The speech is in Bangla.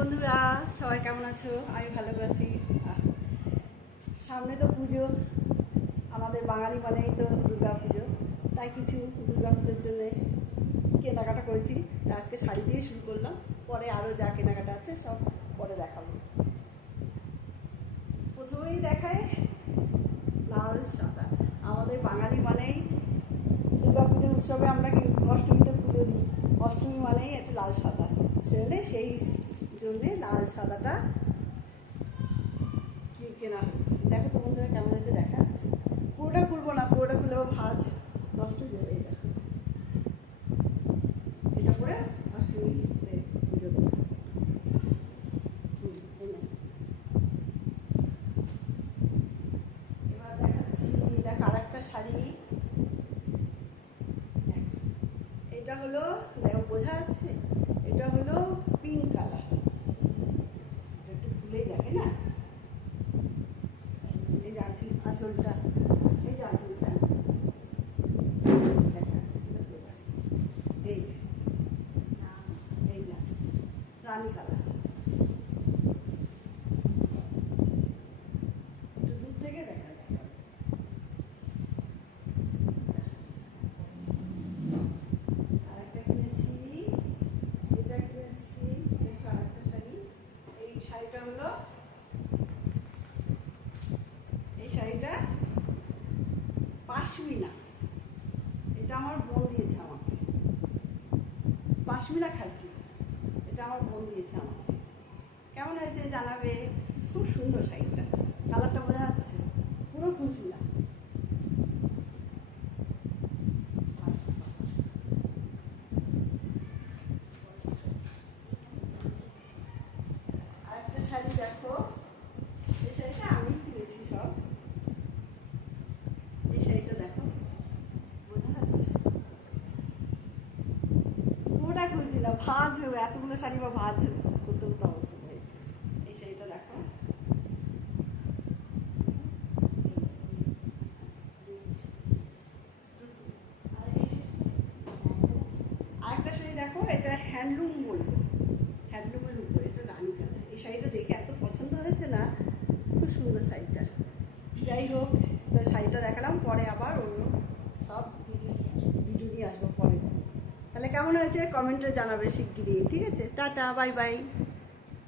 বন্ধুরা, সবাই কেমন আছো? আমি ভালো আছি। সামনে তো পুজো, আমাদের বাঙালি মানেই তো দুর্গা পুজো, তাই কিছু দুর্গা পুজোর জন্য কেনাকাটা করেছি। তা আজকে শাড়ি দিয়ে শুরু করলাম, পরে আরও যা কেনাকাটা আছে সব পরে দেখাবো। প্রথমেই দেখায় লাল সাদা। আমাদের বাঙালি মানেই দুর্গা পুজোর উৎসবে আমরা কি অষ্টমীতে পুজো দিই, অষ্টমী মানেই একটা লাল সাদা, সেই জন্যে লাল সাদাটা কেনা হয়েছে। দেখো তো বন্ধুরা কেমন হয়েছে, দেখা যাচ্ছে। পুরোটা খুলবো না, পুরোটা খুলেও ভাজ নষ্ট হয়ে যাবে। এই দেখো, এটা করে অষ্টমীতে পুজো দেবো। এবার দেখাচ্ছি, দেখো আর একটা শাড়ি। এটা হলো, দেখো বোঝা যাচ্ছে, এটা হলো পিঙ্ক কালার। একটু খুলেই দেখে না, এই যে আঁচলটা, এই যে আঁচলটা দেখা যাচ্ছে, এই যে আঁচল রানী কালার। একটু দূর থেকে দেখা যাচ্ছে। আরেকটা কিনেছি, এটা কিনেছি, দেখো আরেকটা শাড়ি। এই শাড়িটা হলো, এই শাড়িটা পাশমিনা, এটা আমার বোন দিয়েছে আমাকে। পাশমিনা খাইটি, এটা আমার বোন দিয়েছে আমাকে। কেমন হয়েছে জানাবে। খুব সুন্দর শাড়িটা, কালারটা বোঝা যাচ্ছে, পুরো খুঁজছি না। আরেকটা শাড়ি দেখো, এই শাড়িটা আমি কিনেছি সব। এই শাড়িটা দেখো, বোঝা যাচ্ছে, পুরোটা খুঁজছি না, ভাঁজ হবে এতগুলো শাড়ি, বা ভাঁজ করতে করতে অবস্থা ভাই। এই শাড়িটা দেখো, আরেকটা শাড়ি দেখো, এটা হ্যান্ডলুম বলবো, হ্যান্ডলুমের উপরে, এটা রানী কালার। এই শাড়িটা দেখে এত পছন্দ হয়েছে না, খুব সুন্দর শাড়িটা। যাই হোক, তো শাড়িটা দেখালাম, পরে আবার অন্য সব ভিডিও নিয়ে আসবো পরে। তাহলে কেমন হয়েছে কমেন্টে জানাবে শিগগিরই। ঠিক আছে, টাটা, বাই বাই।